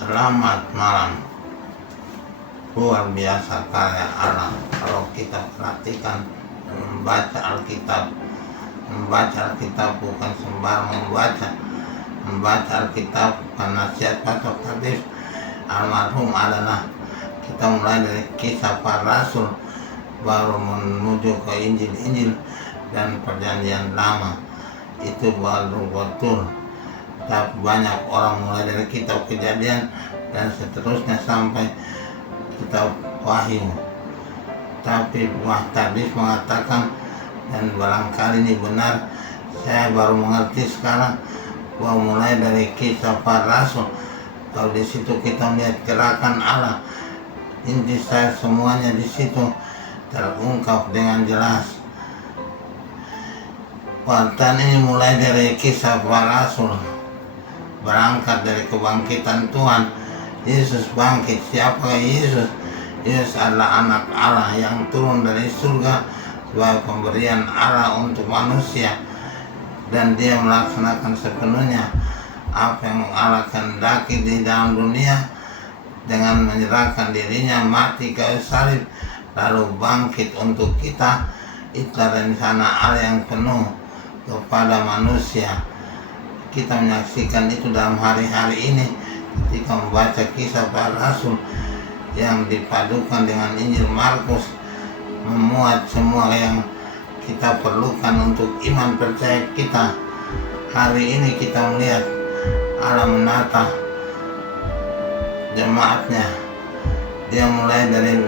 Selamat malam. Luar biasa karya Allah. Kalau kita perhatikan dan membaca Alkitab bukan sembarang membaca Alkitab bukan nasihat atau hadis almarhum adalah kita mulai dari kisah para rasul baru menuju ke Injil dan perjanjian lama. Itu baru betul. Tapi banyak orang mulai dari kitab Kejadian dan seterusnya sampai kitab Wahyu. Tapi Muhtadis mengatakan, dan barangkali ini benar, saya baru mengerti sekarang bahwa mulai dari kisah para rasul, kalau di situ kita melihat gerakan Allah, inti saya semuanya di situ terungkap dengan jelas. Wartan ini mulai dari kisah para rasul, berangkat dari kebangkitan Tuhan. Yesus bangkit. Siapa Yesus? Yesus adalah anak Allah yang turun dari surga sebagai pemberian Allah untuk manusia, dan dia melaksanakan sepenuhnya apa yang Allah kehendaki di dalam dunia dengan menyerahkan dirinya mati kayu salib lalu bangkit untuk kita. Itulah rencana Allah yang penuh kepada manusia. Kita menyaksikan itu dalam hari-hari ini ketika membaca kisah para rasul yang dipadukan dengan Injil Markus, memuat semua yang kita perlukan untuk iman percaya kita. Hari ini kita melihat Allah menata jemaatnya. Dia mulai dari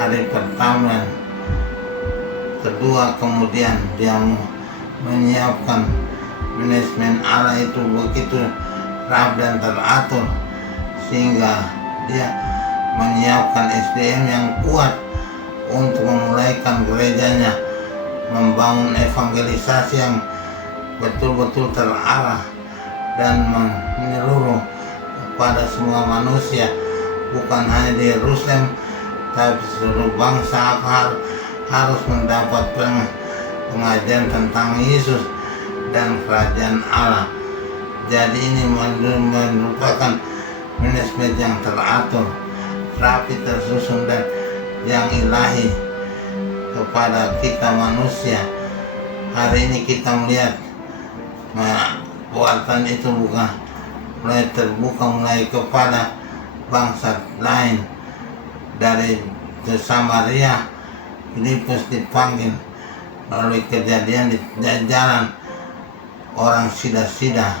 hari pertama, kedua, kemudian dia menyiapkan manajemen Allah itu begitu rapi dan teratur, sehingga dia menyiapkan SDM yang kuat untuk memulaikan gerejanya, membangun evangelisasi yang betul-betul terarah dan menyeluruh kepada semua manusia, bukan hanya di Yerusalem tapi seluruh bangsa harus mendapat pengajaran tentang Yesus dan kerajaan Allah. Jadi ini merupakan manajemen yang teratur, rapi, tersusun dan yang ilahi kepada kita manusia. Hari ini kita melihat buatan itu bukan mulai terbuka mulai kepada bangsa lain. Dari Samaria, Filipus dipanggil, melalui Kejadian di jalan orang sida-sida,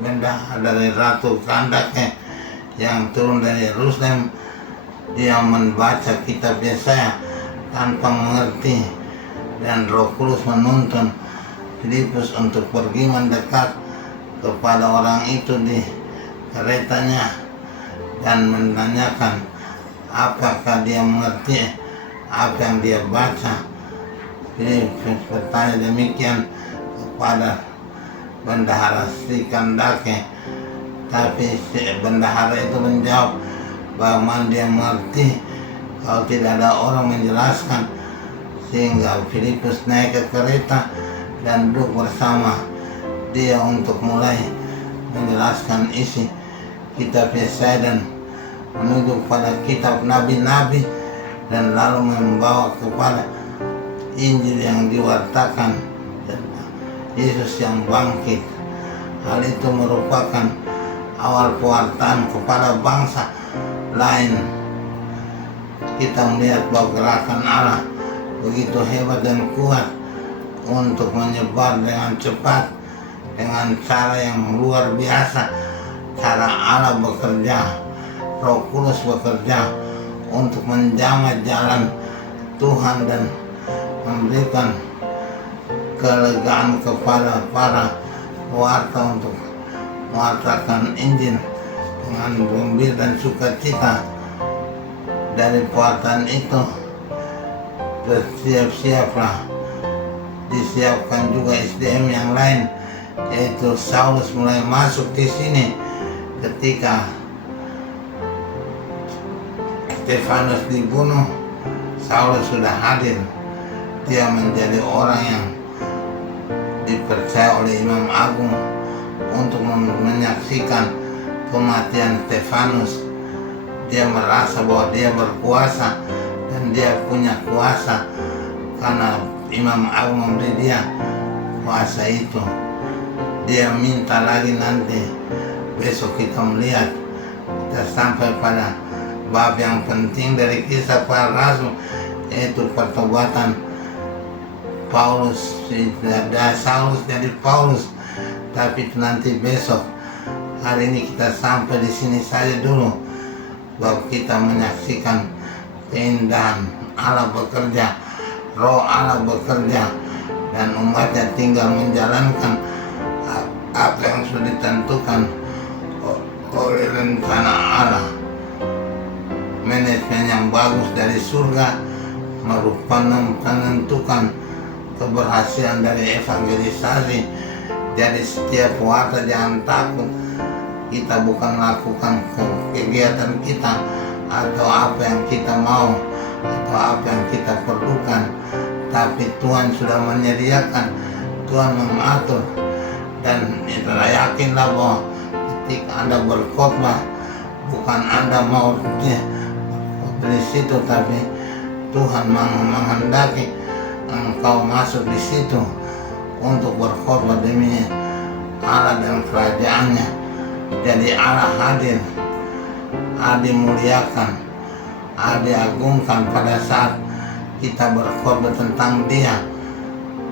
benda dari Ratu Kandake yang turun dari Yerusalem. Dia membaca kitab Yesaya tanpa mengerti, dan Roh Kudus menuntun Filipus untuk pergi mendekat kepada orang itu di keretanya dan menanyakan apakah dia mengerti apa yang dia baca. Filipus bertanya demikian kepada bendahara Sri Kandake, tapi si bendahara itu menjawab bahwa dia mengerti kalau tidak ada orang menjelaskan, sehingga Filipus naik ke kereta dan duduk bersama dia untuk mulai menjelaskan isi kitab Yesaya dan menuju pada kitab nabi-nabi, dan lalu membawa kepada Injil yang diwartakan Yesus yang bangkit. Hal itu merupakan awal pewartaan kepada bangsa lain. Kita melihat bahwa gerakan Allah begitu hebat dan kuat untuk menyebar dengan cepat, dengan cara yang luar biasa. Cara Allah bekerja, Roh Kudus bekerja untuk menjamah jalan Tuhan dan memberikan kelegaan kepada para pewarta untuk mewartakan Injil dengan gembira dan sukacita. Dari pewartaan itu bersiap-siaplah, disiapkan juga SDM yang lain, yaitu Saulus mulai masuk di sini ketika Stefanus dibunuh. Saulus sudah hadir. Dia menjadi orang yang dipercaya oleh Imam Agung untuk menyaksikan kematian Stefanus. Dia merasa bahwa dia berkuasa dan dia punya kuasa karena Imam Agung memberi dia kuasa itu. Dia minta lagi nanti besok kita melihat, kita sampai pada bab yang penting dari kisah para rasul, yaitu pertobatan Paulus, dari Saulus jadi Paulus. Tapi itu nanti besok. Hari ini kita sampai di sini saja dulu, bahwa kita menyaksikan keindahan Allah bekerja, Roh Allah bekerja, dan umatnya tinggal menjalankan apa yang sudah ditentukan oleh rencana Allah. Manajemen yang bagus dari surga merupakan menentukan keberhasilan dari evangelisasi. Jadi setiap warta jangan takut. Kita bukan melakukan kegiatan kita atau apa yang kita mau atau apa yang kita perlukan, tapi Tuhan sudah menyediakan, Tuhan mengatur. Dan yakinlah bahwa ketika Anda berkhotbah, bukan Anda mau di situ, tapi Tuhan menghendaki engkau masuk di situ untuk berkhotbah demi Allah dan kerajaannya. Jadi Allah hadir, Allah dimuliakan, Allah diagungkan pada saat kita berkhotbah tentang Dia.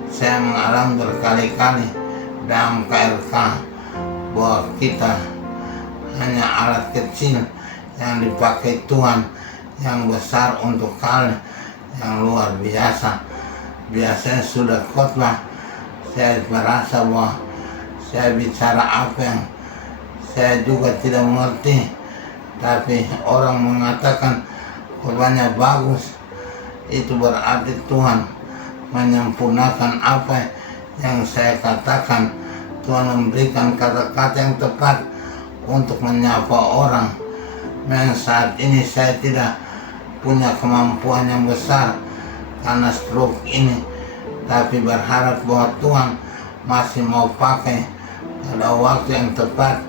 Saya mengalami berkali-kali dalam KRK bahwa kita hanya alat kecil yang dipakai Tuhan, yang besar untuk hal yang luar biasa. Biasanya sudah khotbah, saya merasa bahwa saya bicara apa yang saya juga tidak mengerti, tapi orang mengatakan khotbahnya bagus, itu berarti Tuhan menyempurnakan apa yang saya katakan. Tuhan memberikan kata-kata yang tepat untuk menyapa orang. Memang saat ini saya tidak punya kemampuan yang besar karena stroke ini, tapi berharap bahwa Tuhan masih mau pakai pada waktu yang tepat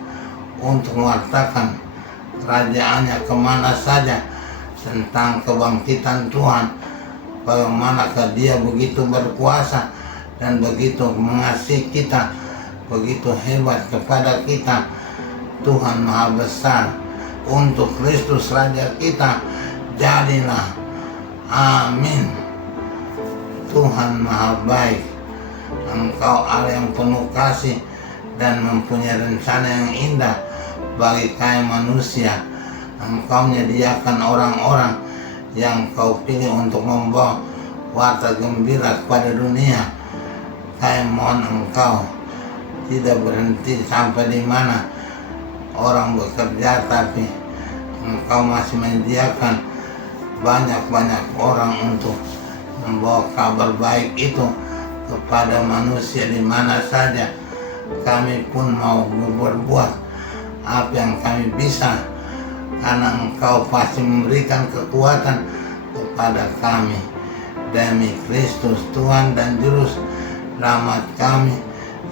untuk mengatakan kerajaannya kemana saja, tentang kebangkitan Tuhan, bagaimanakah Dia begitu berkuasa dan begitu mengasihi kita, begitu hebat kepada kita. Tuhan Maha Besar, untuk Kristus Raja kita jadilah. Amin. Tuhan Maha Baik, Engkau Allah yang penuh kasih dan mempunyai rencana yang indah bagi kami manusia. Engkau menyediakan orang-orang yang Kau pilih untuk membawa warta gembira kepada dunia. Kami mohon Engkau tidak berhenti sampai di mana orang bekerja, tapi Engkau masih menyediakan banyak-banyak orang untuk membawa kabar baik itu kepada manusia di mana saja. Kami pun mau berbuat apa yang kami bisa, karena Engkau pasti memberikan kekuatan kepada kami. Demi Kristus Tuhan dan Juru Selamat kami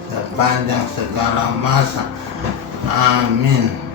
sepanjang segala masa. Amin.